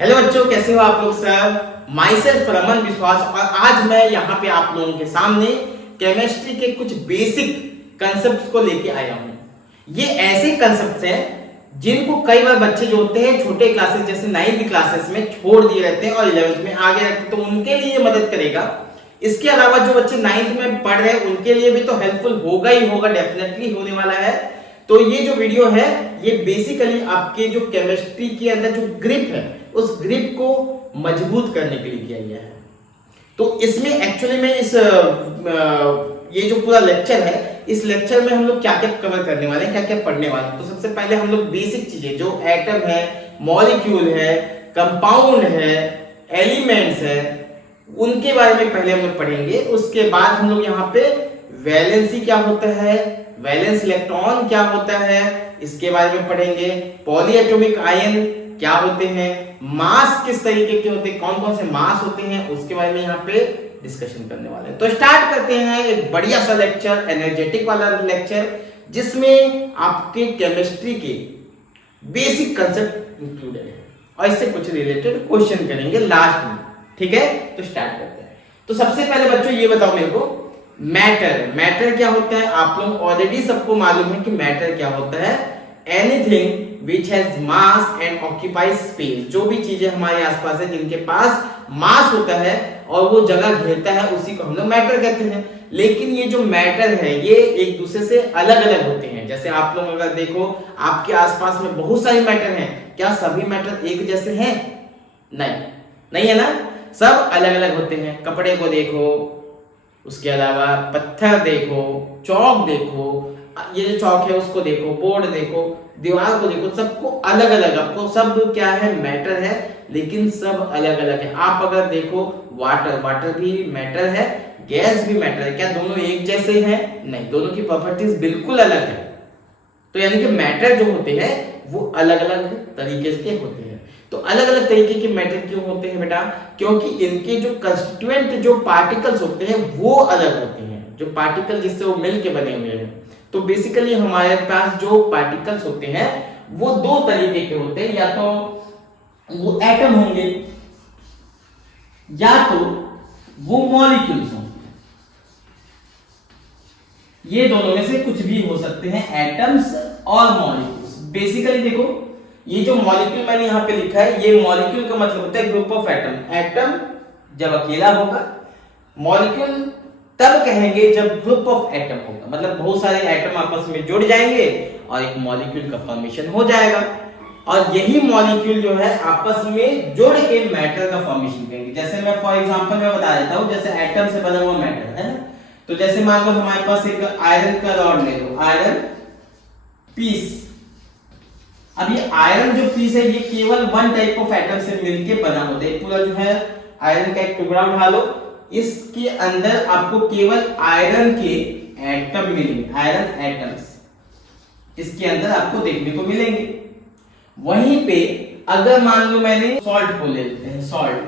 Hello बच्चों, कैसे हो आप लोग सब। माई सेल्फ रमन विश्वास और आज मैं यहाँ पे आप लोगों के सामने केमिस्ट्री के कुछ बेसिक कंसेप्ट को लेके आया हूँ। ये ऐसे कंसेप्ट हैं जिनको कई बार बच्चे जो होते हैं छोटे क्लासेस जैसे 9th क्लासेस में छोड़ दिए रहते हैं और 11th में आगे रहते हैं, तो उनके लिए ये मदद करेगा। इसके अलावा जो बच्चे 9th में पढ़ रहे हैं उनके लिए भी तो हेल्पफुल होगा ही होगा, डेफिनेटली होने वाला है। तो ये जो वीडियो है ये बेसिकली आपके जो केमिस्ट्री के अंदर जो ग्रिप है उस ग्रिप को मजबूत करने के लिए किया गया है। तो इसमें एक्चुअली में ये जो पूरा लेक्चर है, इस लेक्चर में हम लोग क्या क्या कवर करने वाले हैं, क्या क्या पढ़ने वाले हैं। तो सबसे पहले हम लोग बेसिक चीजें जो एटम है, मॉलिक्यूल है, कंपाउंड है, एलिमेंट्स है, उनके बारे में पहले हम लोग पढ़ेंगे। उसके बाद हम लोग यहाँ पे वैलेंसी क्या होता है, वैलेंस इलेक्ट्रॉन क्या होता है, इसके बारे में पढ़ेंगे। पॉलीएटॉमिक आयन क्या होते हैं, मास किस तरीके के होते हैं, कौन कौन से मास होते हैं, उसके बारे में यहाँ पे डिस्कशन करने वाले हैं। तो स्टार्ट करते हैं एक बढ़िया सा लेक्चर, एनर्जेटिक वाला लेक्चर, जिसमें आपके केमिस्ट्री के बेसिक कंसेप्ट इंक्लूडेड है और इससे कुछ रिलेटेड क्वेश्चन करेंगे लास्ट में। ठीक है, तो स्टार्ट करते हैं। तो सबसे पहले बच्चों ये बताओ मेरे को, मैटर क्या होता है। आप लोग ऑलरेडी सबको मालूम है कि मैटर क्या होता है। Anything which has mass and occupies space, जो भी चीजें हमारे आसपास है जिनके पास मास होता है और वो जगह घेरता है, उसी को हम लोग मैटर कहते हैं। लेकिन ये जो मैटर है ये एक दूसरे से अलग अलग होते हैं। जैसे आप लोग अगर देखो आपके आसपास में बहुत सारे मैटर हैं, क्या सभी मैटर एक जैसे हैं? नहीं है ना, सब अलग अलग होते हैं। कपड़े को देखो, उसके अलावा पत्थर देखो, चौक देखो, ये जो चौक है उसको देखो, बोर्ड देखो, दीवार को देखो, सबको अलग अलग, आपको सब क्या है, मैटर है, लेकिन सब अलग अलग है। आप अगर देखो वाटर भी मैटर है, गैस भी मैटर है, क्या दोनों एक जैसे हैं? नहीं, दोनों की प्रॉपर्टीज बिल्कुल अलग है। तो यानी कि मैटर जो होते हैं वो अलग अलग तरीके के होते हैं। तो अलग अलग तरीके के मैटर क्यों होते हैं बेटा? क्योंकि इनके जो कंस्टिट्यूएंट जो पार्टिकल्स होते हैं वो अलग होते हैं, जो पार्टिकल जिससे वो मिलके बने हुए हैं। तो बेसिकली हमारे पास जो पार्टिकल्स होते हैं वो दो तरीके के होते हैं, या तो वो एटम होंगे या तो वो मॉलिक्यूल्स होंगे। ये दोनों में से कुछ भी हो सकते हैं, एटम्स और मॉलिक्यूल्स। बेसिकली देखो ये जो मॉलिक्यूल मैंने यहां पे लिखा है, ये मॉलिक्यूल का मतलब होता है ग्रुप ऑफ एटम। एटम जब अकेला होगा, मॉलिक्यूल तब कहेंगे जब ग्रुप ऑफ एटम होगा, मतलब बहुत सारे एटम आपस में जुड़ जाएंगे और एक मॉलिक्यूल का फॉर्मेशन हो जाएगा। और यही मॉलिक्यूल जो है आपस में जुड़ के मैटर का फॉर्मेशन करेंगे। जैसे मैं फॉर एग्जांपल मैं बता देता हूं, जैसे एटम से बना हुआ मैटर है ना, तो जैसे मान लो हमारे पास एक आयरन का रॉड ले लो, आयरन पीस। अब ये आयरन जो पीस है ये केवल वन टाइप ऑफ एटम से मिलके बना होता है। पूरा जो है आयरन का एक टुकड़ा उठा लो, इसके अंदर आपको केवल आयरन के एटम मिलेंगे, आयरन एटम्स इसके अंदर आपको देखने को मिलेंगे। वहीं पे अगर मान लो मैंने सॉल्ट को ले लेते हैं, सॉल्ट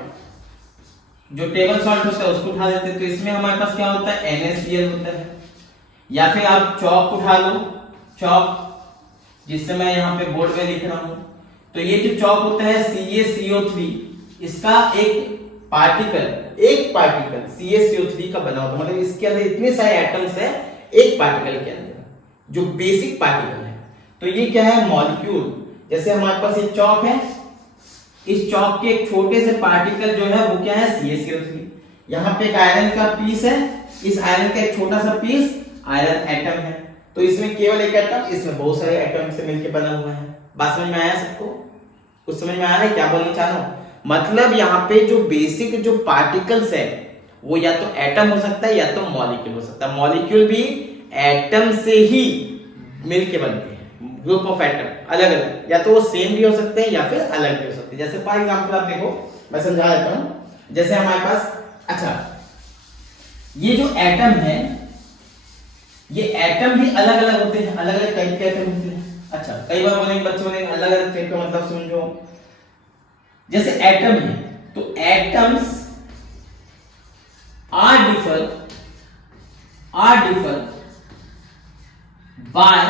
जो टेबल सॉल्ट होता है उसको उठा लेते हैं, तो इसमें हमारे पास क्या होता है, NaCl होता है। या फिर आप चौक उठा लो, चौक जिससे मैं यहाँ पे बोर्ड में लिख रहा हूं, तो ये जो चौक होता है CaCO3, इसका एक पार्टिकल CaCO3 का बना होता है। मतलब इसके अंदर इतने सारे एटम्स हैं एक पार्टिकल के अंदर, जो बेसिक पार्टिकल है। तो ये क्या है, मॉलिक्यूल। जैसे हमारे पास एक चौक है, इस चौक के एक छोटे से पार्टिकल जो है वो क्या है, CaCO3। यहाँ पे एक आयरन का पीस है, इस आयरन का एक छोटा सा पीस आयरन एटम है। तो इसमें केवल एक एटम, इसमें बहुत सारे एटम से मिलकर बना हुआ है। बात समझ में आया सबको? कुछ समझ में आ रहा है क्या बोलना चाह रहा हूं? मतलब यहाँ पे जो बेसिक जो पार्टिकल्स है वो या तो एटम हो सकता है या तो मॉलिक्यूल हो सकता है। मॉलिक्यूल भी एटम से ही मिलके बनते हैं, ग्रुप ऑफ एटम अलग अलग, या तो वो सेम भी हो सकते हैं या फिर अलग भी हो सकते हैं। जैसे फॉर एग्जांपल आप देखो, मैं समझा देता हूं। जैसे हमारे पास, अच्छा ये जो एटम है, ये एटम भी अलग अलग होते हैं, अलग अलग टाइप के एटम होते हैं। अच्छा, कई बार बोलेंगे बच्चों ने अलग अलग टाइप का मतलब समझो। जैसे एटम है तो atoms are differ by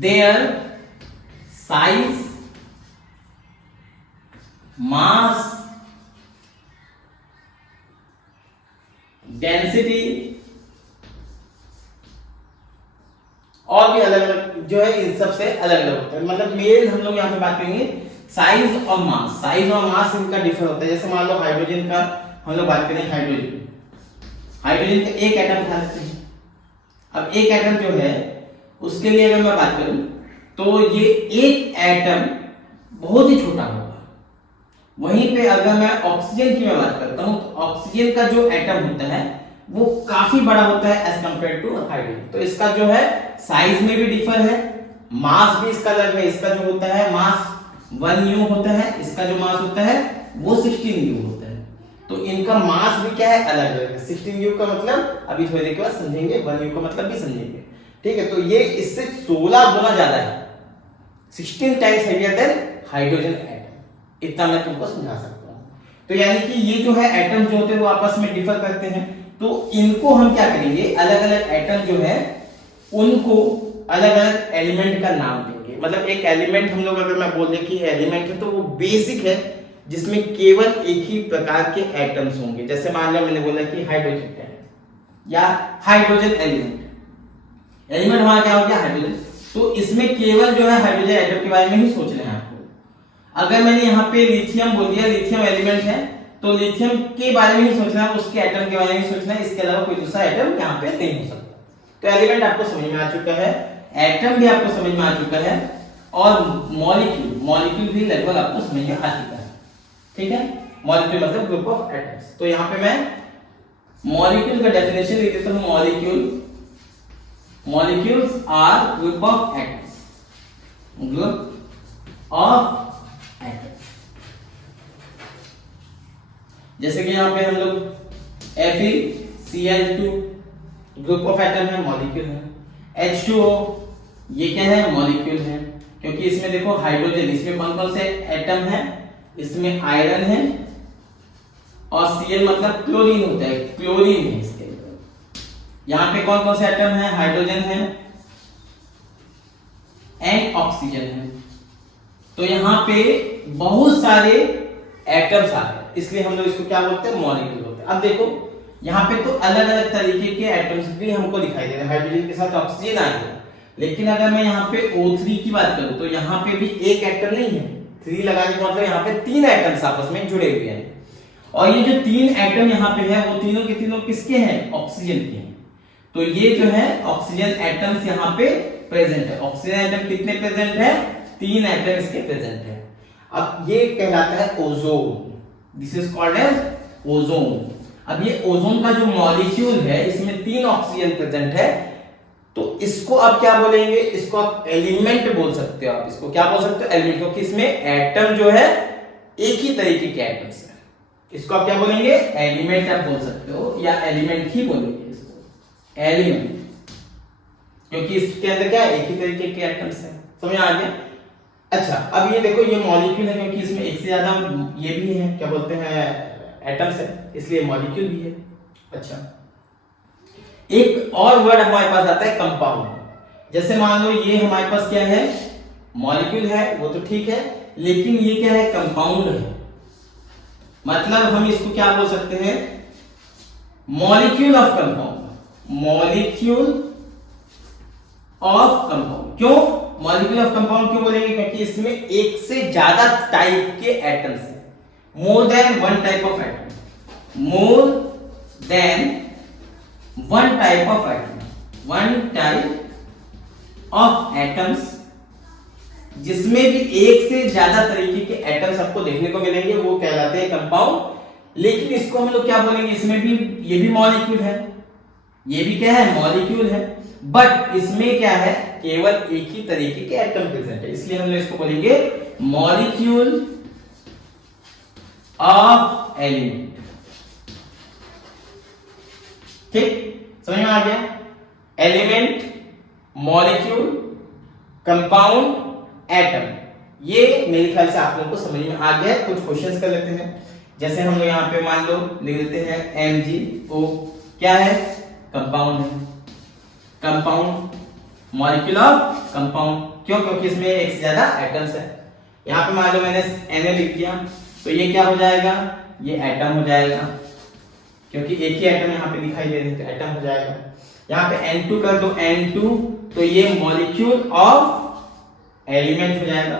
their size mass density और भी अलग अलग जो है इन सब से अलग अलग होता है। मतलब मेन हम लोग यहाँ पे बात करेंगे साइज और मास। साइज और मास इनका डिफर होता है। जैसे मान लो हाइड्रोजन का हम लोग बात करें, हाइड्रोजन का एक एटम उठा लेते हैं। अब एक एटम जो है उसके लिए अगर मैं बात करूं तो ये एक एटम बहुत ही छोटा होगा। वहीं पे अगर मैं ऑक्सीजन की मैं बात करता हूं तो ऑक्सीजन का जो एटम होता है वो काफी बड़ा होता है एज कंपेयर टू हाइड्रोजन। तो इसका जो है साइज में भी डिफर है, मास भी इसका अलग है। इसका जो होता है मास 1 U होता है, इसका जो मास होता है वो 16 U होता है। तो इनका मास भी क्या है, अलग अलग है। 16 U का मतलब अभी थोड़ी देर के बाद समझेंगे, 1 U का मतलब भी समझेंगे। ठीक है, तो ये इससे 16 गुना ज्यादा है, 16 times heavier than hydrogen atom. इतना मैं तुमको समझा सकता हूं। तो यानी कि ये जो है एटम जो होते हैं वो आपस में डिफर करते हैं। तो इनको हम क्या करेंगे, अलग अलग एटम जो है उनको अलग अलग एलिमेंट का नाम देंगे। मतलब एक एलिमेंट हम लोग अगर मैं बोल दे कि एलिमेंट है तो वो बेसिक है जिसमें केवल एक ही प्रकार के एटम्स होंगे। जैसे मान लो मैंने बोला कि हाइड्रोजन एटम या हाइड्रोजन एलिमेंट। एलिमेंट हमारा क्या हो गया, हाइड्रोजन। तो इसमें केवल जो है हाइड्रोजन एटम के बारे में ही सोचना है आपको। अगर मैंने यहाँ पे लिथियम बोल दिया, लिथियम एलिमेंट है तो लिथियम के बारे में ही सोचना है, उसके एटम के बारे में ही सोचना है। इसके अलावा कोई दूसरा एटम यहाँ पे नहीं हो सकता। तो एलिमेंट आपको समझ में आ चुका है, एटम भी आपको समझ में आ चुका है और मॉलिक्यूल भी लगभग आपको समझ में आ चुका है। ठीक है, मॉलिक्यूल मतलब ग्रुप ऑफ एटम्स। तो यहाँ पे मैं मॉलिक्यूल का डेफिनेशन लिख देता हूँ। Molecules are group of atoms, group of atoms. जैसे कि यहाँ पे हम लोग FeCl2 ग्रुप ऑफ एटम है, मॉलिक्यूल है। H2O ये क्या है, मॉलिक्यूल है, क्योंकि इसमें देखो हाइड्रोजन, इसमें कौन कौन से एटम है, इसमें आयरन है और Cl मतलब क्लोरीन होता है, क्लोरीन है इसके अंदर। यहाँ पे कौन कौन से एटम है, हाइड्रोजन है एंड ऑक्सीजन है। तो यहाँ पे बहुत सारे एटम्स आ गए, इसलिए हम लोग इसको क्या बोलते हैं, मॉलिक्यूल बोलते हैं। अब देखो यहाँ पे तो अलग अलग तरीके के एटम्स भी हमको दिखाई दे रहे हैं। हाइड्रोजन के साथ ऑक्सीजन आ गया, लेकिन अगर मैं यहाँ पे O3 की बात करूं तो यहाँ पे भी एक एटम नहीं है। 3 लगाने का मतलब यहाँ पे 3 एटम्स आपस में जुड़े हुए हैं। और ये जो 3 एटम यहाँ पे है वो तीनों के तीनों किसके हैं, ऑक्सीजन के हैं। तो ये जो है ऑक्सीजन एटम्स यहाँ पे प्रेजेंट है। ऑक्सीजन एटम कितने प्रेजेंट है, 3 एटम इसके प्रेजेंट है। अब ये कहलाता है ozone, this is called as ozone. अब ये ओजोन का जो मॉलिक्यूल है इसमें 3 ऑक्सीजन प्रेजेंट है, तो इसको आप क्या बोलेंगे, इसको आप एलिमेंट बोल सकते हो। आप इसको क्या बोल सकते हो, एलिमेंट, क्योंकि इसमें एटम जो है एक ही तरीके के एटम्स है। इसको आप क्या बोलेंगे, एलिमेंट आप बोल सकते हो या एलिमेंट ही बोलेंगे इसको, एलिमेंट, क्योंकि इसके अंदर क्या है, एक ही तरीके के एटम्स है। समझ आ गया। अच्छा, अब ये देखो ये मॉलिक्यूल है क्योंकि इसमें एक से ज्यादा ये भी है, क्या बोलते हैं, एटम्स है, इसलिए मॉलिक्यूल भी है। अच्छा, एक और वर्ड हमारे पास आता है कंपाउंड। जैसे मान लो ये हमारे पास क्या है, मॉलिक्यूल है, वो तो ठीक है, लेकिन ये क्या है, कंपाउंड है। मतलब हम इसको क्या बोल सकते हैं, molecule of compound, molecule of compound. क्यों मॉलिक्यूल ऑफ कंपाउंड क्यों बोलेंगे, क्योंकि इसमें एक से ज्यादा टाइप के एटम्स हैं, more than one type of atom, more than one type of atom, one type of atoms, जिसमें भी एक से ज्यादा तरीके के एटम्स आपको देखने को मिलेंगे, वो कहलाते हैं कंपाउंड। लेकिन इसको हम लोग क्या बोलेंगे, इसमें भी ये भी मॉलिक्यूल है, ये भी क्या है, मॉलिक्यूल है, बट इसमें क्या है, केवल एक ही तरीके के एटम प्रेजेंट है, इसलिए हम लोग इसको बोलेंगे मॉलिक्यूल ऑफ एलिमेंट। ठीक, समझ में आ गया। एलिमेंट, मॉलिक्यूल, कंपाउंड, एटम, ये मेरे ख्याल से आप लोगों को समझ में आ गया। कुछ क्वेश्चंस कर लेते हैं। जैसे हम लोग यहाँ पे मान लो लिख देते हैं MgO, क्या है, कंपाउंड है, कंपाउंड, मॉलिक्यूल ऑफ कंपाउंड। क्यों, क्योंकि इसमें एक से ज्यादा एटम्स है। यहाँ पे मान लो मैंने Na लिख दिया, तो ये क्या हो जाएगा, ये एटम हो जाएगा, क्योंकि एक ही एटम यहाँ पे दिखाई दे रहे हैं तो एटम हो जाएगा। यहाँ पे N2 कर दो N2, तो ये मॉलिक्यूल ऑफ एलिमेंट हो जाएगा,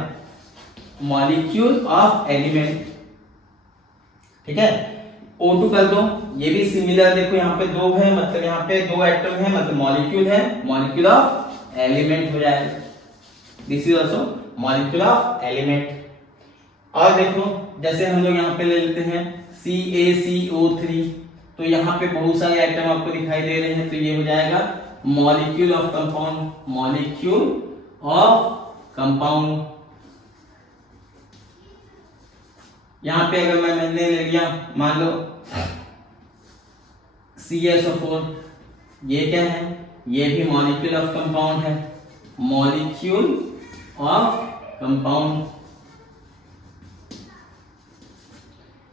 मॉलिक्यूल ऑफ एलिमेंट। ठीक है, O2 कर दो, ये भी सिमिलर, देखो यहाँ पे दो है, मतलब यहाँ पे दो एटम है, मतलब मॉलिक्यूल है, मॉलिक्यूल ऑफ एलिमेंट हो जाएगा। This is also molecule of element. और देखो जैसे हम लोग यहाँ पे ले लेते हैं CaCO3, तो यहाँ पे बहुत सारे आइटम आपको दिखाई दे रहे हैं, तो ये हो जाएगा molecule of compound, molecule of compound. यहाँ पे अगर मैंने ले लिया मान लो CSO4, ये क्या है, ये भी मॉलिक्यूल ऑफ कंपाउंड है, मॉलिक्यूल ऑफ कंपाउंड।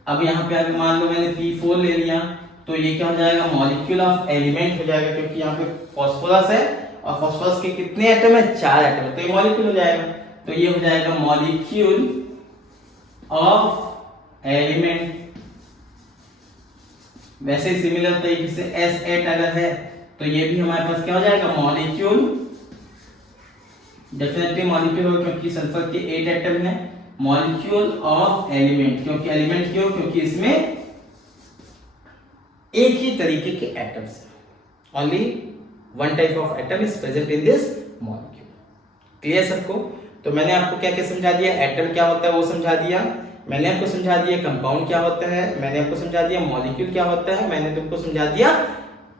अब यहाँ पे अगर मान लो मैंने P4 ले लिया, तो ये क्या हो जाएगा, मॉलिक्यूल ऑफ एलिमेंट हो जाएगा, क्योंकि यहाँ पे फास्फोरस है और फास्फोरस के कितने एटम है, 4 एटम है, तो ये मॉलिक्यूल हो जाएगा, तो ये हो जाएगा मॉलिक्यूल ऑफ एलिमेंट। वैसे सिमिलर तरीके से S8 अगर है तो ये भी हमारे पास क्या हो जाएगा, मॉलिक्यूल, डेफिनेटली मॉलिक्यूल होगा क्योंकि सल्फर के 8 एटम है, मॉलिक्यूल ऑफ एलिमेंट, क्योंकि एलिमेंट क्यों, क्योंकि इसमें एक ही तरीके के एटम्स है, only one type of atom is present in this molecule. Clear सबको? तो मैंने आपको क्या क्या समझा दिया, एटम क्या होता है वो समझा दिया, मैंने आपको समझा दिया कंपाउंड क्या होता है, मैंने आपको समझा दिया मॉलिक्यूल क्या होता है, मैंने तुमको समझा दिया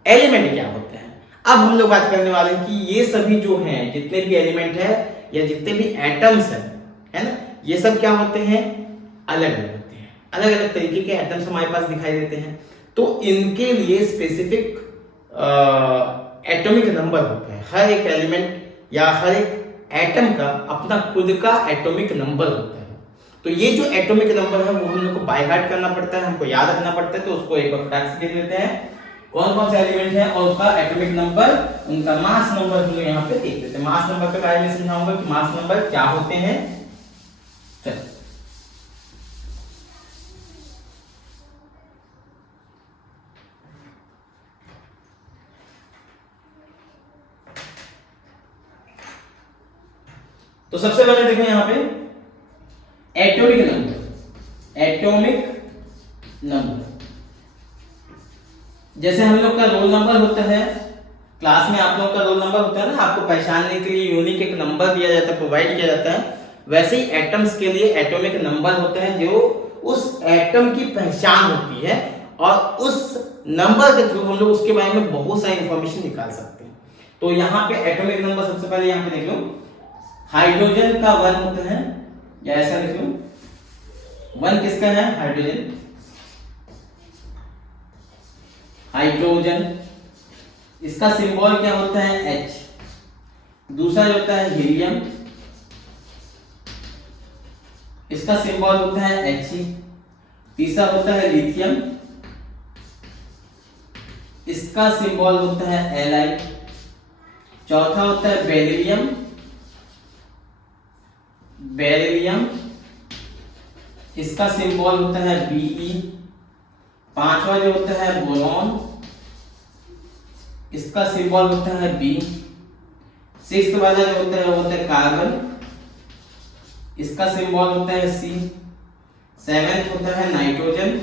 एलिमेंट क्या होता है। अब हम लोग बात करने वाले हैं कि ये सभी जो हैं, जितने भी एलिमेंट है या जितने भी एटम्स है ना, ये सब क्या होते हैं, अलग अलग होते हैं, अलग अलग तरीके के एटम्स हमारे पास दिखाई देते हैं। तो इनके लिए स्पेसिफिक एटॉमिक नंबर होता है, हर एक एलिमेंट या हर एक एटम का अपना खुद का एटॉमिक नंबर होता है। तो ये जो एटॉमिक नंबर है वो हम लोग को बाय हार्ट करना पड़ता है, हमको याद रखना पड़ता है, तो उसको एक बार फटाक से देख लेते हैं कौन कौन से एलिमेंट है और उसका एटॉमिक नंबर, उनका मास नंबर हम लोग यहाँ पे देख लेते हैं। मास नंबर के बारे में समझाऊंगा कि मास नंबर क्या होते हैं। चलो तो सबसे पहले देखो यहाँ पे एटॉमिक नंबर, एटॉमिक नंबर जैसे हम लोग का रोल नंबर होता है, क्लास में आप लोग का रोल नंबर होता है ना, आपको पहचानने के लिए यूनिक एक नंबर दिया जाता है, प्रोवाइड किया जाता है, वैसे ही एटम्स के लिए एटॉमिक नंबर होते हैं जो उस एटम की पहचान होती है, और उस नंबर के थ्रू हम लोग उसके बारे में बहुत सारी इंफॉर्मेशन निकाल सकते हैं। तो यहाँ पे एटॉमिक नंबर सबसे पहले यहाँ पे देख लो, हाइड्रोजन का 1 होता है, या ऐसा लिख लो 1 किसका है, हाइड्रोजन, हाइड्रोजन, इसका सिंबल क्या होता है, H। दूसरा जो होता है हीलियम, इसका सिंबल होता है He। तीसरा होता है लिथियम, इसका सिंबल होता है Li। चौथा होता है बेरिलियम, बेरिलियम, इसका सिंबल होता है Be। पांचवा जो होता है बोरॉन, इसका सिंबल होता है B। सिक्स्थ वाला जो होता है वो होता है कार्बन, इसका सिंबल होता है C। सेवेंथ होता है नाइट्रोजन,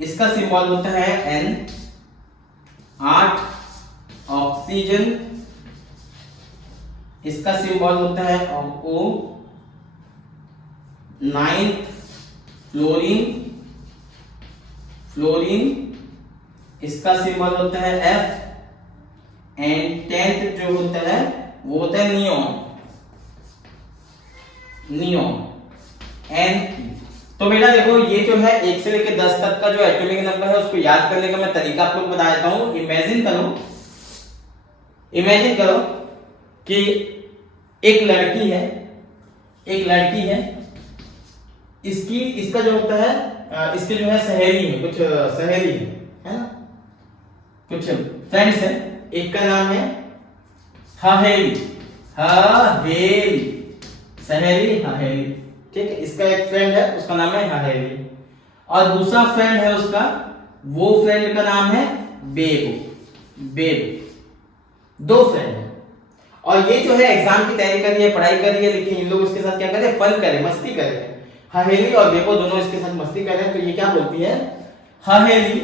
इसका सिंबल होता है N। 8 ऑक्सीजन, इसका सिंबल होता है O। 9th फ्लोरीन, फ्लोरीन, इसका सिंबल होता है F। एंड 10th जो होता है वो होता है नियोन, नियोन, N। तो बेटा देखो ये जो है 1 से लेकर 10 तक का जो एटॉमिक नंबर है उसको याद करने का मैं तरीका आपको बता देता हूं। इमेजिन करो, इमेजिन करो कि एक लड़की है, एक लड़की है, इसकी, इसका जो होता है, इसके जो है सहेली है, कुछ सहेली है ना, कुछ फ्रेंड्स है। एक का नाम है हहेली, हहेली, सहेली हहेली, ठीक है, इसका एक फ्रेंड है, उसका नाम है हहेली, और दूसरा फ्रेंड है उसका, वो फ्रेंड का नाम है बेबो। दो फ्रेंड है, और ये जो है एग्जाम की तैयारी कर रही है, पढ़ाई कर रही है, लेकिन इन लोग इसके साथ क्या कर रहे हैं, फन कर रहे हैं, मस्ती कर रहे हैं। हहेली और बेबो दोनों इसके साथ मस्ती कर रहे हैं, तो ये क्या बोलती है, हहेली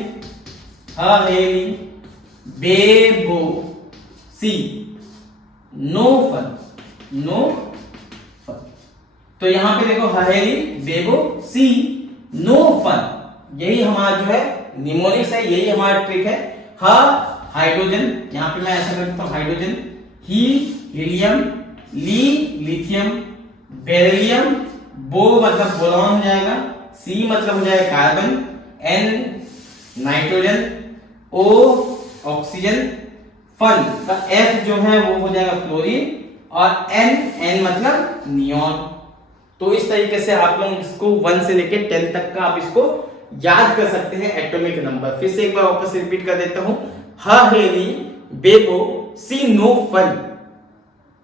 बेबो सी नो फन। तो यहां पे देखो हहेली बेबो सी नो फन, यही हमारा जो है निमोनिक्स है, यही हमारा ट्रिक है। हाइड्रोजन, यहां पे मैं ऐसा करता हूं, हाइड्रोजन, ही हीलियम, ली लिथियम, बेरिलियम, बो मतलब बोरॉन हो जाएगा, सी मतलब हो जाएगा कार्बन, एन नाइट्रोजन, ओ ऑक्सीजन, फन का एफ जो है वो हो जाएगा फ्लोरीन, और एन मतलब नियॉन। तो इस तरीके से आप लोग इसको 1 से लेकर 10 तक का आप इसको याद कर सकते हैं एटॉमिक नंबर। फिर से एक बार वापस रिपीट कर देता हूं, हहेली बेबो सी नो फन,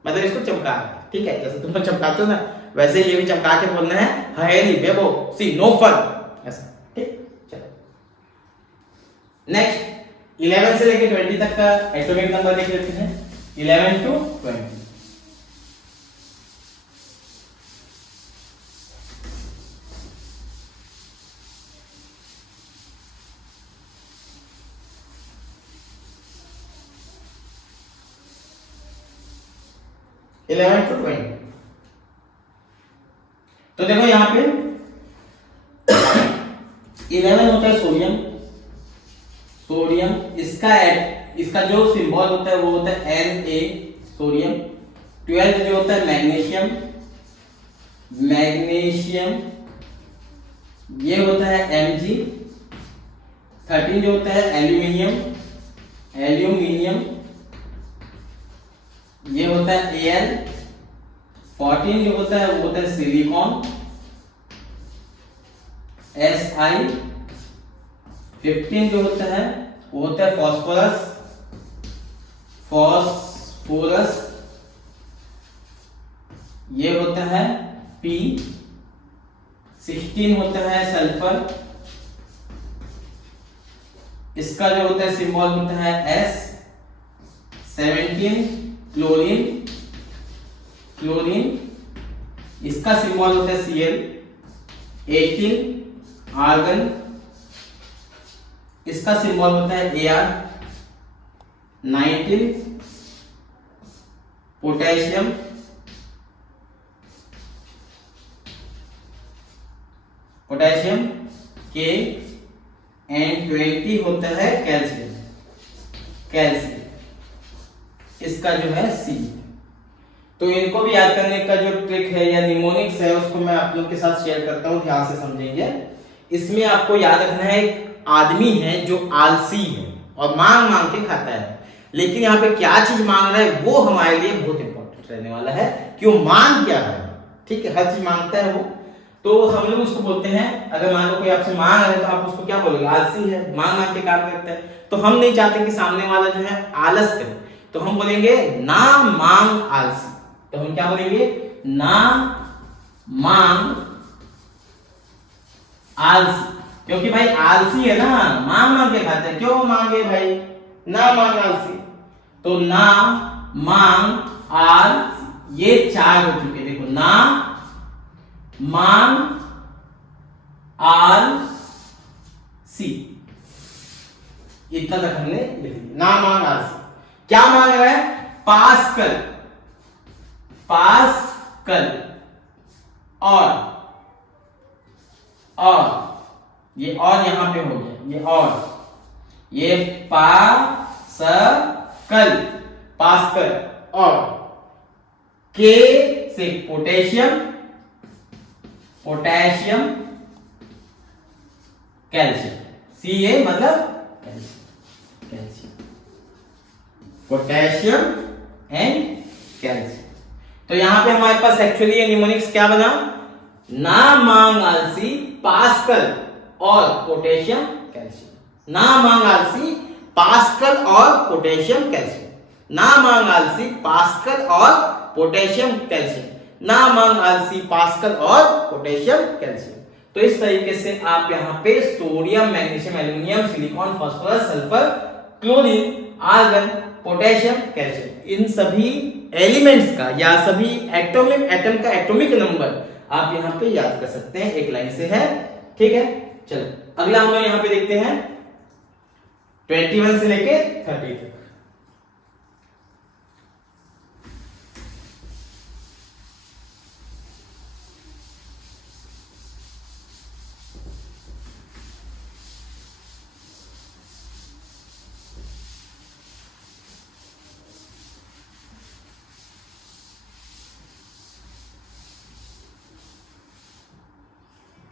मतलब इसको चमका, ठीक है, जैसे तुम लोग चमकाते हो ना, वैसे ये भी चमका के बोलना है, हहेली बेबो सी नो फन, ऐसा, ठीक। चलो नेक्स्ट 11 से लेकर 20 तक का एटॉमिक नंबर देख लेते हैं, 11 to 20। Eleven to 20। तो देखो यहां पे 11 होता है सोडियम, इसका जो सिंबल होता है वो होता है Na, सोडियम। 12 जो होता है मैग्नीशियम, ये होता है Mg। 13 जो होता है एल्यूमिनियम, ये होता है Al। 14 जो होता है वो होता है सिलिकॉन, Si। 15 जो होता है वो होता है फॉस्फोरस, ये होता है P। 16 होता है सल्फर, इसका जो होता है सिंबल होता है S। 17 क्लोरीन, इसका सिंबल होता है Cl। 18 आर्गन, इसका सिंबल होता है Ar। 19 पोटेशियम, K, एंड 20 होता है कैल्शियम, इसका जो है C। तो इनको भी याद करने का जो ट्रिक है या निमोनिक्स है उसको मैं आप लोग के साथ शेयर करता हूं, ध्यान से समझेंगे। इसमें आपको याद रखना है, एक आदमी है जो आलसी है और मांग के खाता है, लेकिन यहाँ पे क्या चीज मांग रहा है वो हमारे लिए बहुत इंपॉर्टेंट रहने वाला है कि वो मांग क्या है, ठीक है, हर चीज मांगता है वो। तो हम लोग उसको बोलते हैं, अगर मान लो कोई आपसे मांग रहा है तो आप उसको क्या बोलोगे, आलसी है, मांग के काम करता है। तो हम नहीं चाहते कि सामने वाला जो है आलस करे, तो हम बोलेंगे ना मांग आलसी। तो हम क्या बोलेंगे, ना मांग आलसी, क्योंकि भाई आलसी है ना, मांग के खाता है, क्यों मांगे भाई, ना मांग आलसी। तो ना मांग आलसी, ये 4 हो चुके, देखो ना मांग आलसी, इतना तक हमने लिख दिया। ना मांग आलसी क्या मांग रहा है, पास्कल, और ये और यहां पे हो गया, ये और ये पास्कल और के से पोटेशियम कैल्शियम, Ca मतलब कैल्शियम, पोटेशियम एंड कैल्शियम। तो यहां पे हमारे पास एक्चुअली ये निमोनिक्स क्या बना, ना मांग आलसी, पास्कल और पोटेशियम कैल्शियम। ना मांग आलसी, पास्कल और पोटेशियम कैल्शियम, ना मांग आलसी, पास्कल और पोटेशियम कैल्शियम। नामंग, आलसी, पास्कल और पोटेशियम, कैल्शियम। तो इस तरीके से आप यहाँ पे sodium, magnesium, aluminium, silicon, phosphorus, sulphur, chlorine, argon, potassium, calcium, इन सभी एलिमेंट्स का या सभी एटम का एटॉमिक नंबर आप यहाँ पे याद कर सकते हैं, एक लाइन से है। ठीक है, चलो अगला हम लोग यहाँ पे देखते हैं 21 से लेके 30 तक।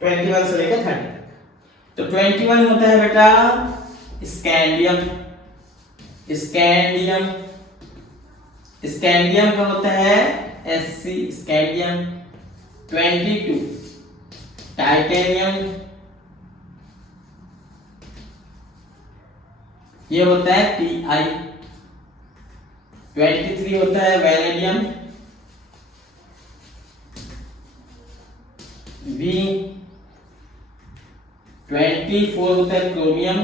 ट्वेंटी वन से लेकर 30 तक। तो 21 होता है बेटा स्कैंडियम। स्कैंडियम स्कैंडियम का होता है Sc, स्कैंडियम। 22 टाइटेनियम, ये होता है Ti। 23 होता है वैनेडियम, V। 24 होता है क्रोमियम,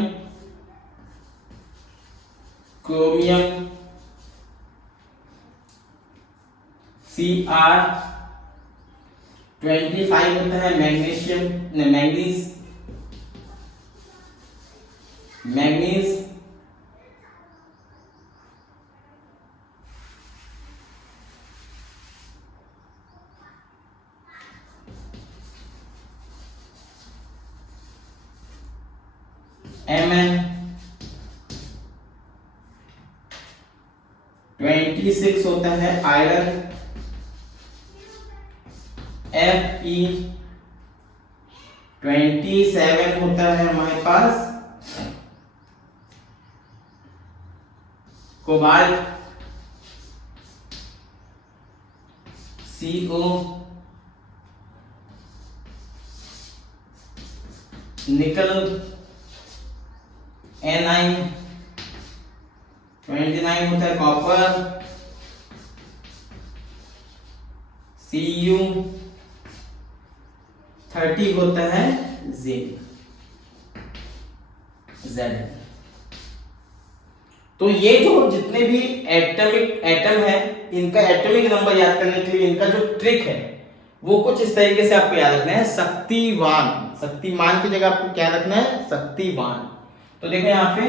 क्रोमियम, Cr। 25 होता है मैग्नीशियम, मैंगनीज, मैंगनीज। Mn। 26 होता है आयरन, Fe। 27 होता है हमारे पास कोबाल्ट, Co। निकल, Ni। 29 होता है कॉपर, Cu। 30 होता है जिंक, Zn। तो ये जो जितने भी एटम है, इनका एटॉमिक नंबर याद करने के लिए इनका जो ट्रिक है वो कुछ इस तरीके से आपको याद रखना है। शक्तिवान, शक्तिमान की जगह आपको क्या रखना है, शक्तिवान। तो देखो यहां पे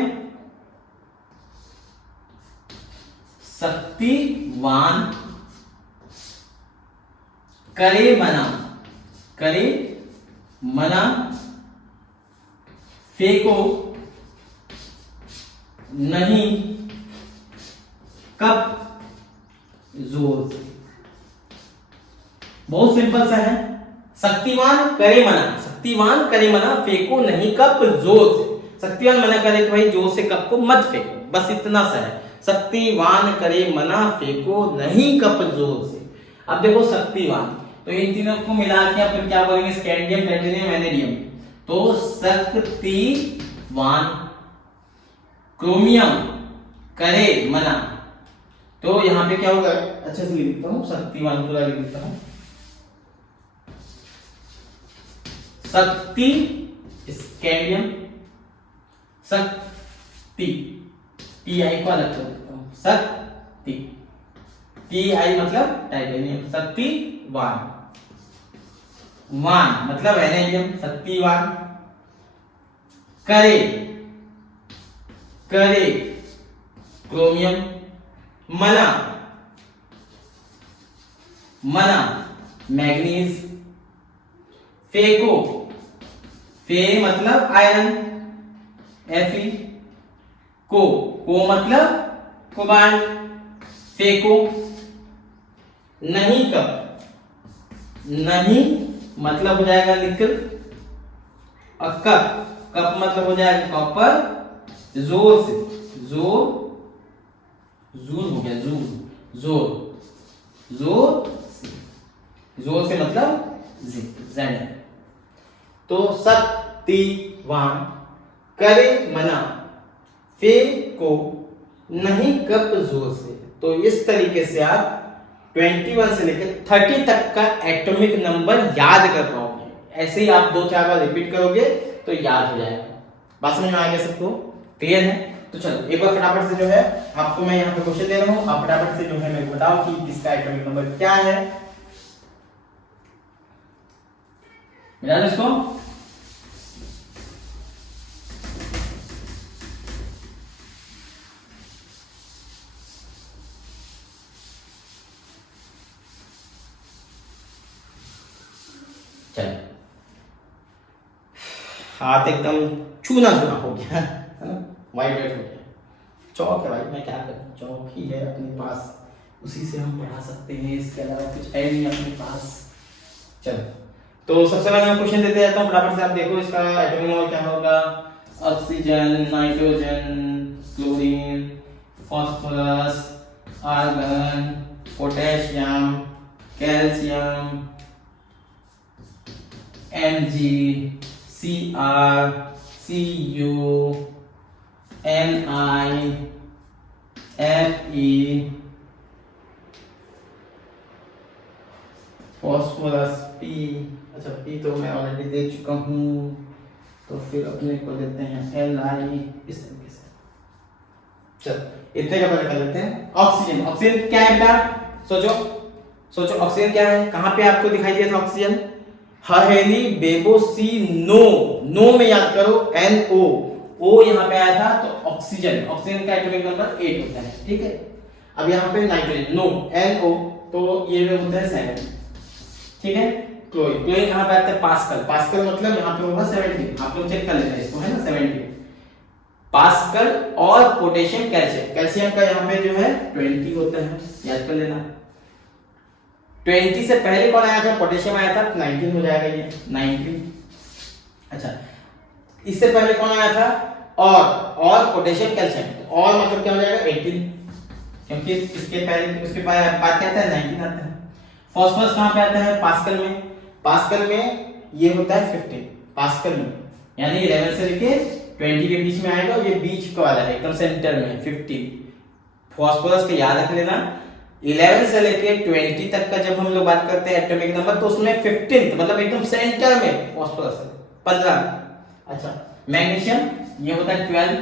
शक्तिवान, करे मना, करे मना, फेंको नहीं, कब, जोर से। बहुत सिंपल सा है। शक्तिवान करे मना, शक्तिवान करे मना, फेंको नहीं कप, जोर से। शक्तिवान मना करे कि भाई जोर से कप को मत फेंको, बस इतना सा है। शक्तिवान करे मना, फेंको नहीं कप, जोर से। अब देखो शक्तिवान, तो इन तीनों को मिला के अपन क्या बोलेंगे, स्कैंडियम, टाइटेनियम, वैनेडियम। तो शक्तिवान। क्रोमियम करे मना, तो यहां पे क्या होगा, अच्छे से लिखता हूं, शक्तिवान पूरा लिख देता हूं। शक्ति स्कैंडियम, शक्ति Ti को अलग कर देता हूं, शक्ति Ti मतलब टाइटेनियम, शक्तिवान। वान मतलब वैनेडियम, शक्तिवान। करे, करे क्रोमियम। मना, मना मैग्नीज। फेंको, फे मतलब आयरन, Fe। को मतलब कोबाल्ट, फेंको। नहीं कप, नहीं मतलब हो जाएगा निकल, और कप मतलब हो जाएगा कॉपर। जोर से, जोर, जूर हो गया, जूर, जोर, जोर से मतलब ज़ेड। तो शक्तिवान, करे मना, फेंको नहीं कप, जोर से। तो इस तरीके से आप 21 से लेकर 30 तक का एटॉमिक नंबर याद कर पाओगे। ऐसे ही आप 2-4 बार रिपीट करोगे तो याद हो जाएगा। बात समझ में आ गया सबको? क्लियर है? तो चलो एक बार फटाफट से जो है आपको मैं यहाँ पे क्वेश्चन दे रहा हूँ, आप फटाफट से जो है मेरे को बताओ कि किसका एटॉमिक नंबर क्या है। मिला लो इसको। चलो हाथ एकदम चूना चूना हो गया है ना, वाइट वाइट हो गया। चौक है भाई, मैं क्या करूं, चौक ही है अपने पास, उसी से हम पढ़ा सकते हैं, इसके अलावा कुछ है नहीं अपने पास। चलो तो सबसे पहले मैं क्वेश्चन देते जाता हूँ, फटाफट से आप देखो इसका एटॉमिक नंबर क्या होगा। Oxygen, nitrogen, chlorine, phosphorus, argon, potassium, calcium, Mg, Cr, Cu, Ni, Fe, phosphorus P। अच्छा P तो मैं ऑलरेडी दे चुका हूँ, तो फिर अपने को देते हैं Li इस तरीके से। चल इतने का पहले कर लेते हैं। ऑक्सीजन, ऑक्सीजन क्या है बेटा? सोचो सोचो ऑक्सीजन क्या है? कहाँ पे आपको दिखाई दिया था ऑक्सीजन? हहेली बेबोसी नो, नो में याद करो NO, O यहाँ पे आया था तो ऑक्सीजन, ऑक्सीजन का एटॉमिक नंबर 8 होता है, ठीक है। अब यहाँ पे नाइट्रोजन नो NO, तो ये होता है 7, ठीक है। क्लोरीन, क्लोरीन कहाँ पे आता है? पास्कल, पास्कल मतलब यहाँ पे होगा 70, आप लोग चेक कर लेना इसको, है ना 70 पास्कल। और पोटेशियम, कैल्शियम, कैल्शियम का यहाँ पे जो है 20 होता है, याद कर लेना। 20 से पहले कौन आया था? पोटेशियम आया था, 19 हो जाएगा ये 19। अच्छा इससे पहले कौन आया था? और पोटेशियम, कैल्शियम, तो और मतलब क्या हो जाएगा 18, क्योंकि इसके पहले उसके बाद क्या आता है 19 आता है। फास्फोरस कहाँ पे आता है? पास्कल में, पास्कल में ये होता है 15 पास्कल में, यानी 11 से लेके 20 के बीच में आएगा, ये बीच का वाला है एकदम सेंटर में 15। फास्फोरस का याद रख लेना। 11 से लेके 20 तक का जब हम लोग बात करते हैं एटॉमिक नंबर, तो उसमें 15 मतलब एकदम सेंटर में फास्फोरस 15। अच्छा मैग्नीशियम ये होता है 12,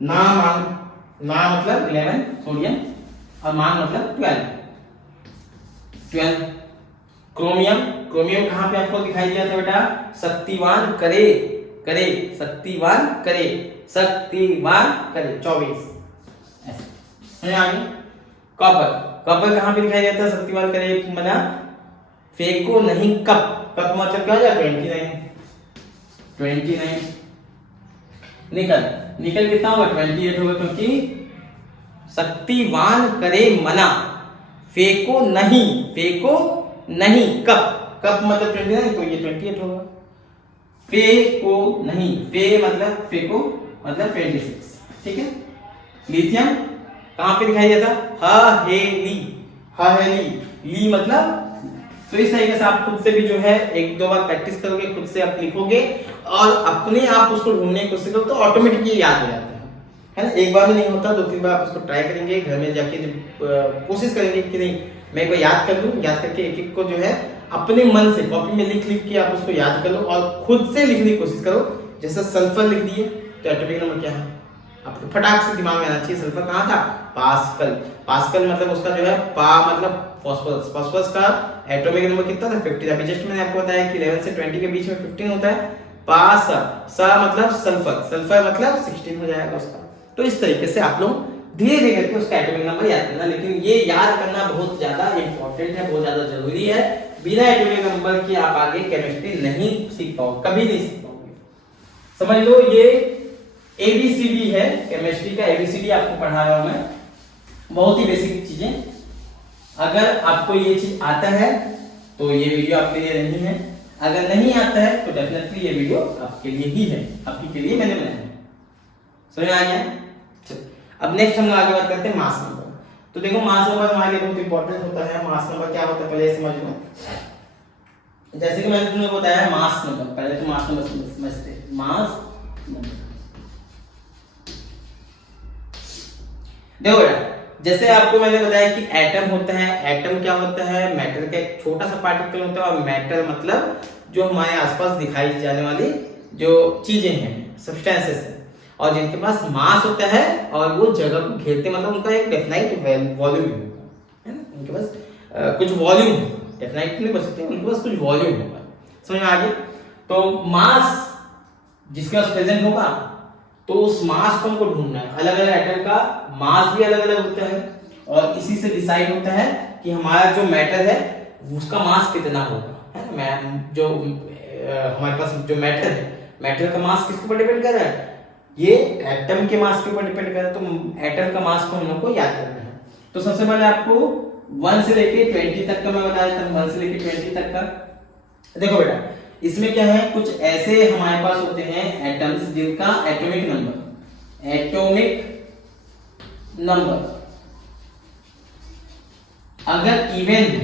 ना मतलब 11 सोडियम और मान मतलब 12। क्रोमियम, क्रोमियम कहाँ पे आपको दिखाई दिया था बेटा? शक्तिवान करे, शक्तिवान करे 24 ऐसे आगे। कॉपर, कॉपर कहाँ पे दिखाई देता है? शक्तिवान करे मना फेंको नहीं कप, कप मतलब क्या हो जाए 29। निकल, निकल कितना होगा? 28 होगा, क्योंकि शक्तिवान करे मना फेंको नहीं कप, कप मतलब 29 तो ये 28 होगा। फेंको नहीं, फे मतलब फेंको मतलब 26, ठीक है। लिथियम कहाँ पे दिखाई देता? हहेली, ली मतलब, तो इस तरीके से आप खुद से भी जो है 1-2 बार प्रैक्टिस करोगे, खुद से आप लिखोगे और अपने आप उसको ढूंढने की कोशिश करो तो ऑटोमेटिकली याद हो जाता है ना। एक बार में नहीं होता, 2-3 बार आप उसको ट्राई करेंगे, घर में जाके कोशिश करेंगे कि नहीं मैं एक बार याद कर लूं, याद करके एक को जो है अपने मन से कॉपी में लिख के आप उसको याद कर लो और खुद से लिखने की कोशिश करो। जैसे सल्फर लिख दिए तो एटॉमिक नंबर क्या है आपको फटाक से दिमाग में आना चाहिए। सल्फर कहाँ था? पास्कल, पास्कल मतलब उसका जो है पा मतलब फास्फोरस, फास्फोरस का एटॉमिक नंबर कितना था? 50। अभी जस्ट मैंने आपको बताया कि 11 से 20 के बीच में 15 होता है। पास सा मतलब सल्फर, सल्फर मतलब 16 हो जाएगा उसका। तो इस तरीके से आप लोग धीरे धीरे करके उसका एटॉमिक नंबर याद करना, लेकिन ये याद करना बहुत ज्यादा इंपॉर्टेंट है, बहुत ज्यादा जरूरी है। बिना एटॉमिक नंबर के आप आगे केमिस्ट्री नहीं सीख पाओगे, कभी नहीं सीख पाओगे। समझ लो ये एबीसीडी है, केमिस्ट्री का एबीसीडी आपको पढ़ा रहा हूं मैं, बहुत ही बेसिक चीजें। अगर आपको ये चीज आता है तो ये वीडियो आपके लिए नहीं है, अगर नहीं आता है तो डेफिनेटली ये वीडियो आपके लिए ही है, आपके के लिए मैंने बनाया है। समझ में आ गया? अब नेक्स्ट हम लोग आगे बात करते हैं मास नंबर। तो देखो मास नंबर हमारे लिए बहुत इंपॉर्टेंट होता है। मास नंबर क्या होता है पहले समझ लो। जैसे कि मैंने तुम्हें बताया मास नंबर, पहले तो मास नंबर समझते हैं। मास नंबर देखो बेटा, जैसे आपको मैंने बताया कि एटम होता है, एटम क्या होता है, मैटर का एक छोटा सा पार्टिकल होता है, और मैटर मतलब जो हमारे आसपास दिखाई जाने वाली जो चीजें हैं, सब्सटेंसेस हैं, और जिनके पास मास होता है और वो जगह को घेरते, मतलब उनका एक डेफिनाइट वॉल्यूम होगा, है ना, उनके पास कुछ वॉल्यूम होगा, डेफिनाइट नहीं बोल सकते, उनके पास कुछ वॉल्यूम होगा। समझ में आ गया? तो मास जिसके पास प्रेजेंट होगा, तो उस मास को हमको ढूंढना है। अलग अलग एटम का मास भी अलग अलग होता है, और इसी से डिसाइड होता है कि हमारा जो मैटर है उसका मास कितना होगा, है ना। मैं जो हमारे पास जो मैटर है, मैटर का मास किसके ऊपर डिपेंड कर रहा है, ये एटम के मास के ऊपर डिपेंड कर रहा है। तो एटम का मास को हम लोग को याद करना है। तो सबसे पहले आपको 1 से लेके 20 तक का मैं बता देता हूँ, 1 से लेके 20 तक का। देखो बेटा, इसमें क्या है, कुछ ऐसे हमारे पास होते हैं एटम्स जिनका एटॉमिक नंबर अगर इवन है,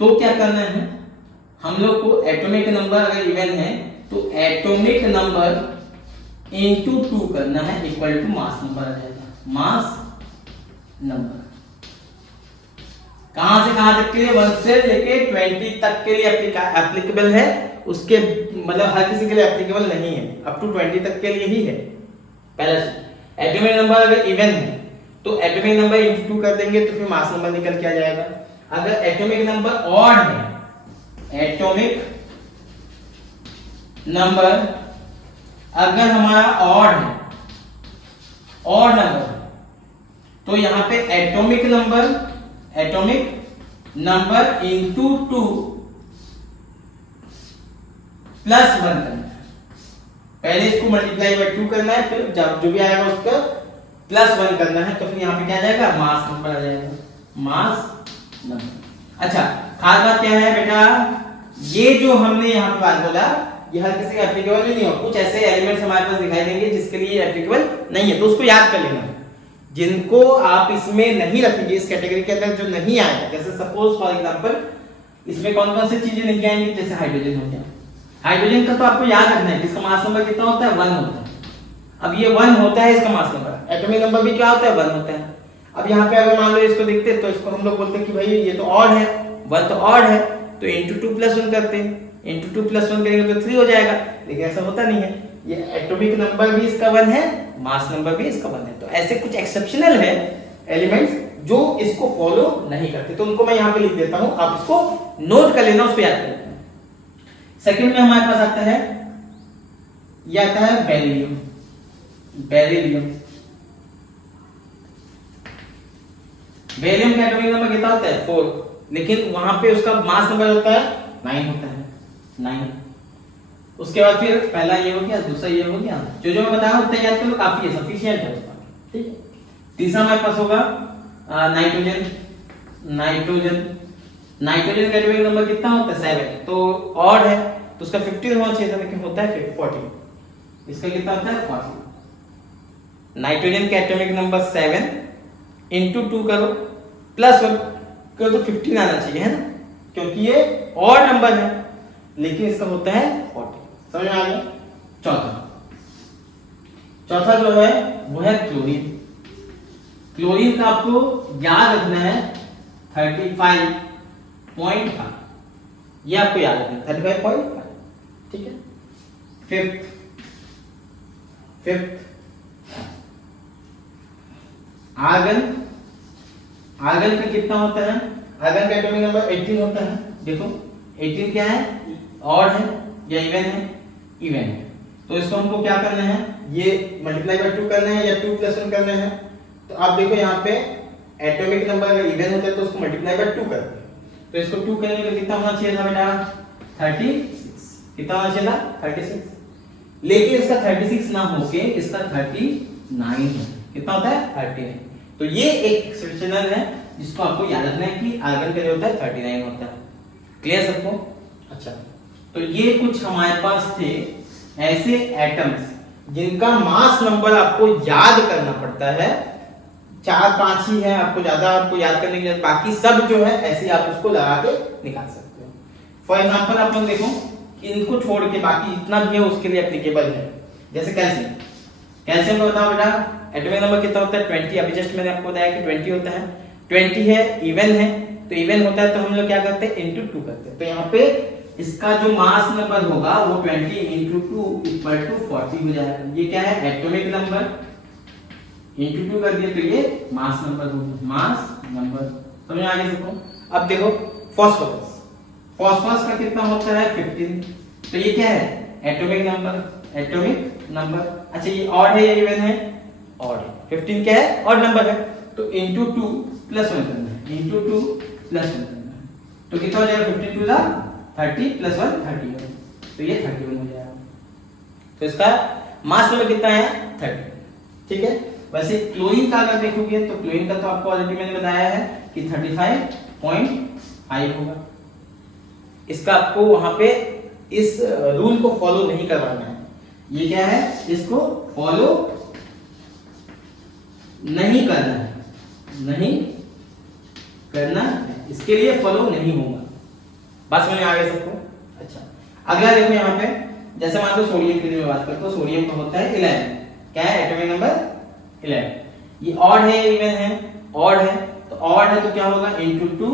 तो क्या करना है हम लोग को, एटॉमिक नंबर अगर इवन है तो एटॉमिक नंबर इनटू 2 करना है, इक्वल टू मास नंबर आ जाएगा। मास नंबर कहां से कहां तक के लिए, 1 से लेके 20 तक के लिए एप्लीकेबल है, उसके मतलब हर किसी के लिए एप्लीकेबल नहीं है, अप टू 20 तक के लिए ही है। पहला चीज, एटॉमिक नंबर अगर इवन है तो एटॉमिक नंबर इनटू 2 कर देंगे तो फिर मास नंबर निकल के आ जाएगा। अगर एटॉमिक नंबर ऑड है, एटॉमिक नंबर अगर हमारा ऑड है, ऑड नंबर, तो यहां पे एटॉमिक नंबर इंटू 2 प्लस 1 करना है। पहले इसको मल्टीप्लाई बाय 2 करना है, फिर जब जो भी आएगा उसका प्लस 1 करना है, तो फिर यहाँ पे क्या आ जाएगा, मास नंबर आ जाएगा, मास नंबर। अच्छा, खास बात क्या है बेटा, ये जो हमने यहाँ पे बात बोला, ये हर किसी का एप्लीकेबल नहीं हो। कुछ ऐसे एलिमेंट्स हमारे पास दिखाई देंगे जिसके लिए एप्लीकेबल नहीं है, तो उसको याद कर लेना है। जिनको आप इसमें नहीं रखेंगे, इस कैटेगरी के अंदर जो नहीं आएगा, जैसे सपोज फॉर एग्जांपल इसमें कौन कौन सी चीजें नहीं आएंगी, जैसे हाइड्रोजन हो गया। हाइड्रोजन का तो आपको याद रखना है, इसका मास नंबर कितना होता है, 1 होता है। अब ये 1 होता है इसका मास नंबर, एटॉमिक नंबर भी क्या होता है, 1 होता है। अब यहाँ पे अगर मान लो इसको देखते तो इसको हम लोग बोलते हैं कि भाई ये तो ऑड है, 1 तो ऑड है, तो इंटू 2 प्लस 1 करते हैं, इंटू 2 प्लस 1 करेंगे तो 3 हो जाएगा, लेकिन ऐसा होता नहीं है। ये एटॉमिक नंबर भी इसका 1 है, मास नंबर भी इसका 1 है। तो ऐसे कुछ एक्सेप्शनल है एलिमेंट्स जो इसको फॉलो नहीं करते, तो उनको मैं यहाँ पे लिख देता हूँ, आप इसको नोट कर लेना, उसको याद कर लेना। सेकंड में हमारे पास आता है, ये आता है बेरिलियम। बेरिलियम का एटॉमिक नंबर कितना होता है, 4, लेकिन वहां पे उसका मास नंबर होता है 9 होता है, 9। उसके बाद फिर पहला ये हो गया, दूसरा ये हो गया, जो जो मैं बताया उतना याद कर लो, काफी है, सफिशिएंट है उसका, ठीक है। तीसरा हमारे पास होगा नाइट्रोजन का एटॉमिक नंबर कितना होता है, 7, तो ऑड है, तो उसका 15 होना चाहिए था, लेकिन होता है 40। इसका कितना होता है, 40। नाइट्रोजन का एटॉमिक नंबर 7 इंटू 2 करो प्लस 1 करो तो 15 आना चाहिए, है ना, क्योंकि ये ऑड नंबर है, लेकिन इसका होता है 40। समझ में आ गया? चौथा जो है वो है क्लोरीन। क्लोरीन का आपको याद रखना है 35.5, ये आपको याद रखना है 35.5, ठीक है। फिफ्थ आर्गन का कितना होता है, आर्गन का एटॉमिक नंबर 18 होता है। देखो 18 क्या है, ऑड है या इवन है, इवन है, तो इसको हमको क्या करना है, ये मल्टीप्लाई बाय 2 करना है या 2 प्लस 1 करना है। तो आप देखो यहाँ पे एटॉमिक नंबर अगर इवन होता है तो उसको मल्टीप्लाई बाय 2 करते हैं, तो इसको 2 करेंगे तो कितना होना चाहिए था बेटा, 36। कितना होना चाहिए था, 36, लेकिन इसका 36 ना होके इसका 39 है। कितना होता है, 39। तो ये एक एक्सेप्शनल है जिसको आपको याद रखना है कि आर्गन का जो होता है 39 होता है। क्लियर सबको? अच्छा, तो ये कुछ हमारे पास थे ऐसे एटम्स जिनका मास नंबर आपको याद करना पड़ता है, 4-5 ही है, आपको ज्यादा आपको याद करने की जरूरत, बाकी सब जो है ऐसे आप उसको लगा के निकाल सकते हो। फॉर एग्जांपल आप लोग देखो कि इनको छोड़ के बाकी जितना भी है उसके लिए एप्लीकेबल है। जैसे कैल्शियम को बताओ बेटा, एटॉमिक नंबर कितना होता है 20। अभी जस्ट मैंने आपको बताया कि 20 होता है। 20 है, इवन है, तो इवन होता है तो हम लोग क्या करते हैं इनटू 2 करते हैं। तो यहाँ पे इसका जो मास नंबर होगा वो 20 इंटू 2 इक्वल टू 40 हो जाएगा। ये क्या है एटॉमिक नंबर, इंटू 2 कर दिया तो ये मास नंबर होगा, मास नंबर। समझ आ गया सबको? अब देखो फास्फोरस, फास्फोरस का कितना होता है 15। तो ये क्या है एटॉमिक नंबर, एटॉमिक नंबर। अच्छा ये ऑड है या इवन है? ऑड है। 15 क्या है? ऑड नंबर है। तो इंटू 2 प्लस 1 करना है, इंटू 2 प्लस 1 करना है। तो कितना हो जाएगा 15 टू 30 प्लस 1 31। तो ये 31 हो जाएगा। तो इसका मास नंबर कितना है 30। ठीक है। वैसे क्लोरीन का अगर देखोगे तो क्लोरीन का तो आपको ऑलरेडी मैंने बताया है कि 35.5 होगा। इसका आपको वहां पे इस रूल को फॉलो नहीं करवाना है। ये क्या है इसको फॉलो नहीं करना है, नहीं करना है, इसके लिए फॉलो नहीं होगा। बात समझ में आ गया सबको? अच्छा अगला देखो यहाँ पे, जैसे मान लो सोडियम की मैं बात करता हूँ, सोडियम का होता है 11। क्या है एटॉमिक नंबर 11। ये ऑड है इवन है? ऑड है। तो ऑड है तो क्या होगा इंटू 2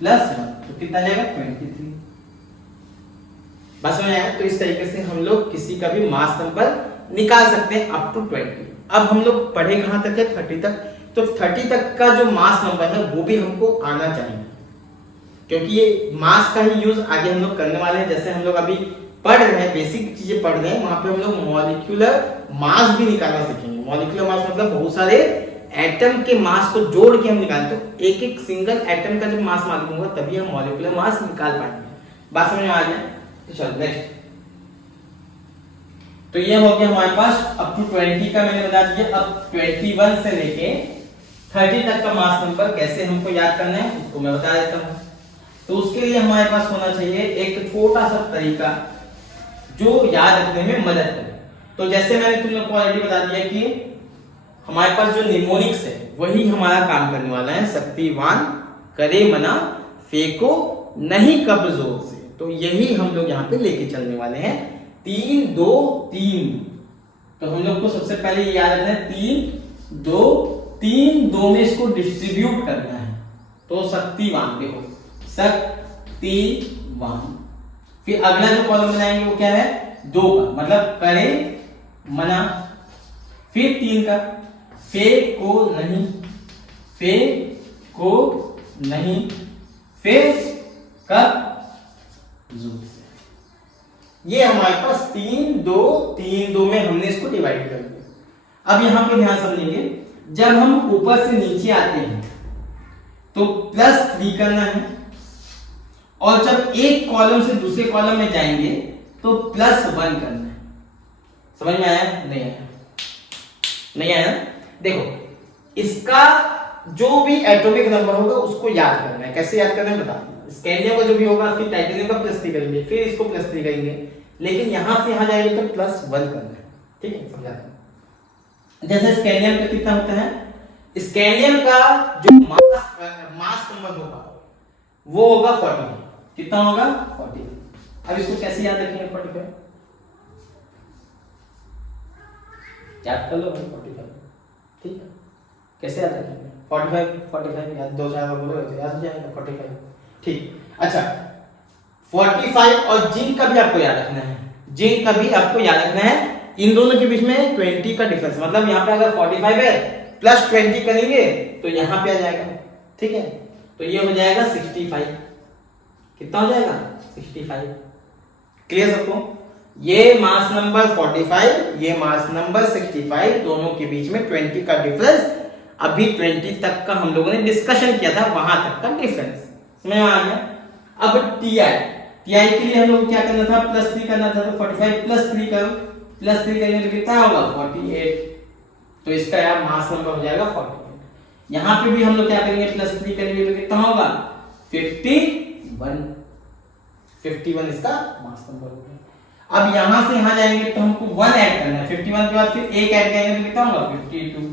प्लस 1, तो कितना जाएगा 23। बस में आया। तो इस तरीके से हम लोग किसी का भी मास नंबर निकाल सकते हैं अप टू 20। अब हम लोग पढ़े कहां तक है 30 तक। तो 30 तक का जो मास नंबर है वो भी हमको आना चाहिए, क्योंकि ये मास का ही यूज आगे हम लोग करने वाले हैं। जैसे हम लोग अभी पढ़ रहे हैं, बेसिक चीजें पढ़ रहे हैं, वहां पे हम लोग मॉलिक्यूलर मास भी निकालना सीखेंगे। मॉलिक्यूलर मास मतलब बहुत सारे एटम के मास को जोड़ के हम निकालते हैं। तो एक एक सिंगल एटम का जब मास मालूम होगा तभी हम मॉलिक्यूलर मास निकाल पाएंगे। बात समझ में आ जाए? तो चलो नेक्स्ट। तो ये हो गया हमारे पास अप टू 20 का मैंने बता दिया। अब 21 से लेके 30 तक का मास नंबर कैसे हमको याद करना है उसको मैं बता देता हूं। तो उसके लिए हमारे पास होना चाहिए एक छोटा सा तरीका जो याद रखने में मदद करे। तो जैसे मैंने तुम लोग को ऑलरेडी बता दिया कि हमारे पास जो निमोनिक्स है वही हमारा काम करने वाला है। शक्तिवान करे मना फेंको नहीं कब जोर से। तो यही हम लोग यहाँ पे लेके चलने वाले हैं 3 2 3। तो हम लोग को सबसे पहले ये याद रखना है 3 2 में इसको डिस्ट्रीब्यूट करना है। तो शक्तिवान, देखो शक्तिवान। फिर अगला जो कॉलम बनाएंगे वो क्या है 2 का, मतलब करे मना। फिर 3 का फे को नहीं, फे को नहीं, फिर कब जोर से। ये हमारे पास 3 2 में हमने इसको डिवाइड कर दिया। अब यहां पे ध्यान समझेंगे, जब हम ऊपर से नीचे आते हैं तो +3 करना है, और जब एक कॉलम से दूसरे कॉलम में जाएंगे तो +1 करना है। समझ में आया? नहीं आया? नहीं आया? देखो इसका जो भी एटॉमिक नंबर होगा उसको याद करना है। कैसे याद करना है बता दूं। स्कैंडियम का जो भी होगा फिर टाइटेनियम का +3 करेंगे, फिर इसको +3 करेंगे, लेकिन यहां से यहां जाएंगे तो +1 करना है। ठीक है, समझा? जैसे स्कैंडियम का कितना होता है, स्कैंडियम का जो मास नंबर होगा वो होगा 40। कितना होगा 40। अब इसको कैसे याद रखेंगे 45? याद कर लो 45। ठीक है, कैसे याद रखेंगे 45 याद 2-4 बोलोगे तो याद हो जाएगा 45। ठीक। अच्छा 45 और जिंक का भी आपको याद रखना है। जिंक का भी आपको याद रखना है। इन दोनों के बीच में 20 का डिफरेंस, मतलब यहाँ पे अगर 45 है प्लस 20 करेंगे तो यहाँ पे आ जाएगा। ठीक है, तो ये हो जाएगा 65। कितना हो जाएगा 65। क्लियर सबको? ये मास नंबर 45, ये मास नंबर 65, दोनों के बीच में 20 का डिफरेंस। अभी 20 तक का हम लोगों ने डिस्कशन किया था, वहां तक का डिफरेंस समझ में आ गया। अब टीआई के लिए हम लोग क्या करना था +3 करना था। तो 45 +3 करो, +3 करेंगे तो कितना होगा 48। तो इसका यार मास नंबर हो जाएगा 48। यहां पे भी हम लोग क्या करेंगे +3 करेंगे तो कितना होगा 51। 51 इसका मास नंबर हो गया। अब यहां से यहां जाएंगे तो हमको 1 ऐड करना है। 51 के बाद फिर 1 ऐड करेंगे तो कितना होगा 52।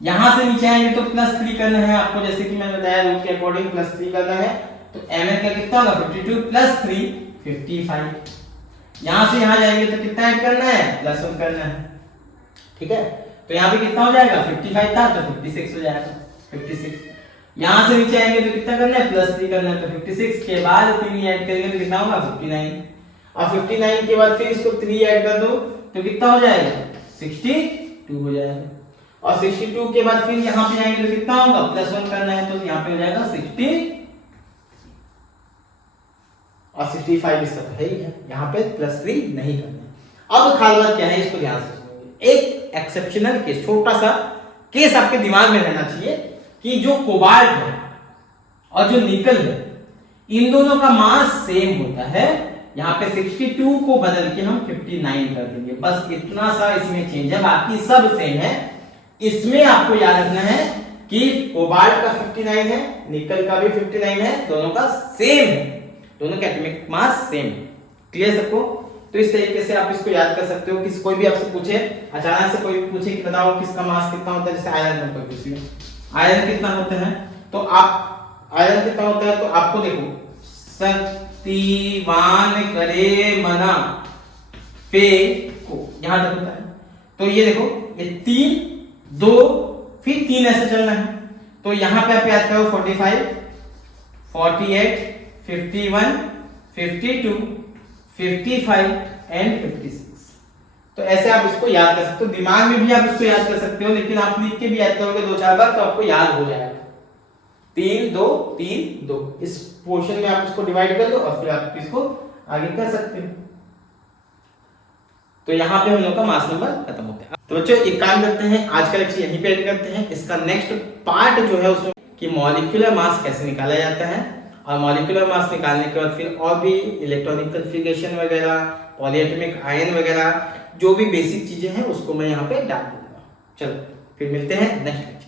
यहां से नीचे आएंगे तो +3 करना है आपको, जैसे कि मैंने बताया रूल के अकॉर्डिंग +3 करना है। तो mn का कितना होगा 52 + 3 55। यहां से यहां जाएंगे तो कितना ऐड करना है +1 करना है। ठीक है, तो यहाँ पे कितना हो जाएगा, 55 था तो 56 हो जाएगा, 56। यहाँ से नीचे आएंगे तो कितना करना है, +3 करना है, तो 56 के बाद 3 ऐड करेंगे तो कितना होगा, 59। और 59 के बाद फिर इसको 3 ऐड कर दो तो कितना हो जाएगा, 62 हो जाएगा। और 62 के बाद फिर यहाँ पे जाएंगे तो कितना होगा, +1 करना है तो यहाँ पे हो जाएगा 60 और 65 इसका तो है ही है, यहाँ पे +3 नहीं करना है। अब खास बात क्या है, इसको ध्यान से सुनिए। एक एक्सेप्शनल केस, छोटा सा केस आपके दिमाग में रहना चाहिए कि जो कोबाल्ट है और जो निकल है, इन दोनों का मास सेम होता है। यहाँ पे 62 को बदल के हम 59 कर देंगे, बस इतना सा इसमें चेंज है, बाकी सब सेम है। इसमें आपको याद रखना है कि कोबाल्ट का 59 है, निकल का भी 59 है, दोनों का सेम है, दोनों का एटॉमिक मास सेम है। क्लियर सबको? तो इस तरीके से आप इसको याद कर सकते हो। किसी कोई भी आपसे पूछे, अचानक से कोई पूछे कि बताओ किसका मास कितना होता है, जैसे आयरन का कोई पूछ ले, आयरन कितना होता है, तो आप आयरन कितना होता है तो आपको देखो, शक्तिवान करे मना पे को यहां तक होता है। तो ये देखो, ये 3 2 फिर 3 ऐसे चलना है। तो यहां पे आप याद करो 45 48 51 52 55 एंड 56। तो ऐसे आप इसको याद कर सकते हो, दिमाग में भी आप इसको याद कर सकते हो, लेकिन आप लिख के भी याद करोगे 2-4 बार तो आपको याद हो जाएगा। 3 2 3 2 इस पोर्शन में आप इसको डिवाइड कर लो और फिर आप इसको आगे कर सकते हो। तो यहाँ पे हम लोग का मास नंबर खत्म होता है। तो बच्चों एक काम करते हैं, आज का लेक्चर यहीं पे एंड करते हैं। इसका नेक्स्ट पार्ट जो है उसमें कि मॉलिक्यूलर मास कैसे निकाला जाता है, और मॉलिक्यूलर मास निकालने के बाद फिर और भी इलेक्ट्रॉनिक कन्फिगरेशन वगैरह, पॉलीएटॉमिक आयन वगैरह, जो भी बेसिक चीजें हैं उसको मैं यहाँ पे डाल दूंगा। चलो फिर मिलते हैं नेक्स्ट।